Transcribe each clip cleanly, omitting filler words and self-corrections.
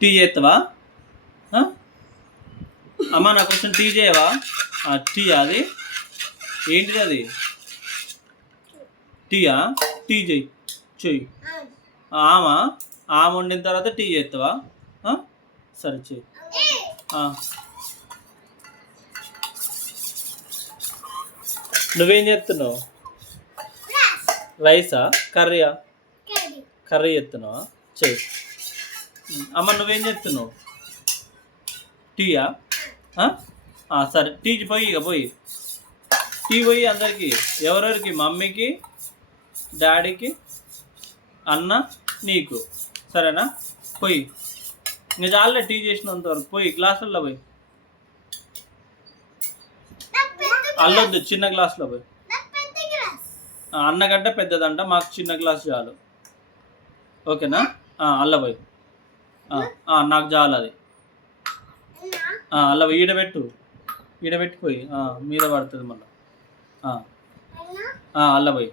Tea చేస్తావా? అమ్మ నా క్వశ్చన్ టీ చేయవా? టీ అది ఏంటిది అది? టీయా? టీ చెయ్యి. ఆమా వండిన తర్వాత టీ చేస్తావా? సరే చెయ్యి. నువ్వేం చేస్తున్నావు? రైసా కర్రీయా? కర్రీ చేస్తున్నావా? చెయ్యి. అమ్మ నువ్వేం చేస్తున్నావు? టీయా? సరే టీ పోయి ఇక పోయి టీ పోయి అందరికి. ఎవరెవరికి? మమ్మీకి, డాడీకి, అన్న, నీకు. సరేనా? పోయి ఇంకా చాలే టీ చేసినంత వరకు. పోయి గ్లాసుల్లో పోయి. అల్లొద్దు, చిన్న గ్లాసులో పోయి. అన్నగడ్డ పెద్దదంట, మాకు చిన్న గ్లాస్ చాలు. ఓకేనా? అల్ల పోయి. నాకు చాలు అది. అల్ల పోయి ఈడబెట్టిపోయి మీద పడుతుంది మళ్ళీ. అల్ల పోయి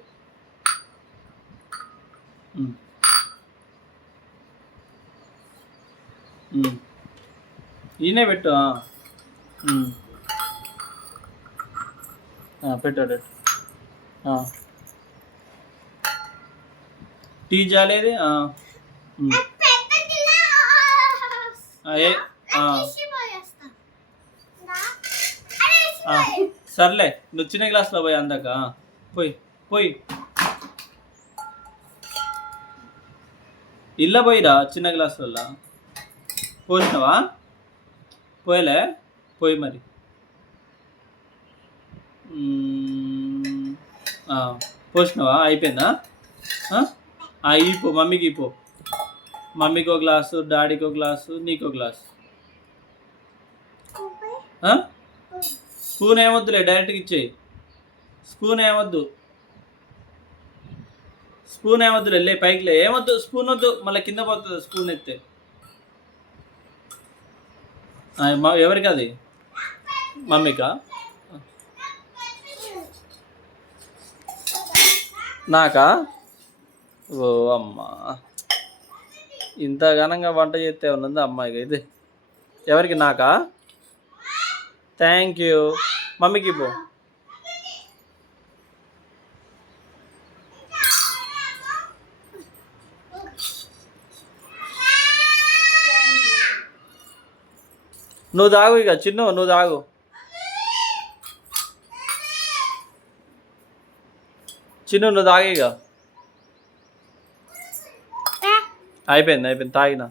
ఈయనే పెట్టు. పెట్టాడు. టీ జాలేది. సర్లే నువ్వు చిన్న గ్లాస్లో పోయి అందాక. పోయి ఇల్ల పోయిరా. చిన్న గ్లాసులలో పోసినావా? పోయలే. పోయి మరి పోసినావా? అయిపోయిందా? ఇపో మమ్మీకి ఇపో. మమ్మీకి ఒక గ్లాసు, డాడీకి ఒక గ్లాసు, నీకు ఒక గ్లాసు. స్పూన్ ఏమొద్దులే, డైరెక్ట్గా ఇచ్చేయి. స్పూన్ ఏమొద్దులే, లే పైకి లే. ఏమొద్దు, స్పూన్ వద్దు, మళ్ళీ కింద పోతుంది స్పూన్ ఎత్తే. ఎవరికి అది? మమ్మీకా? నాకా? ఓ అమ్మా, ఇంత ఘనంగా వంట చేస్తే ఉన్నది అమ్మాయికి. ఇది ఎవరికి? నాకా? Thank you. మమ్మీకి పో. నువ్వు తాగు ఇక చిన్ను, నువ్వు తాగు. చిన్ను నువ్వు తాగి ఇక. అయిపోయింది తాగినా.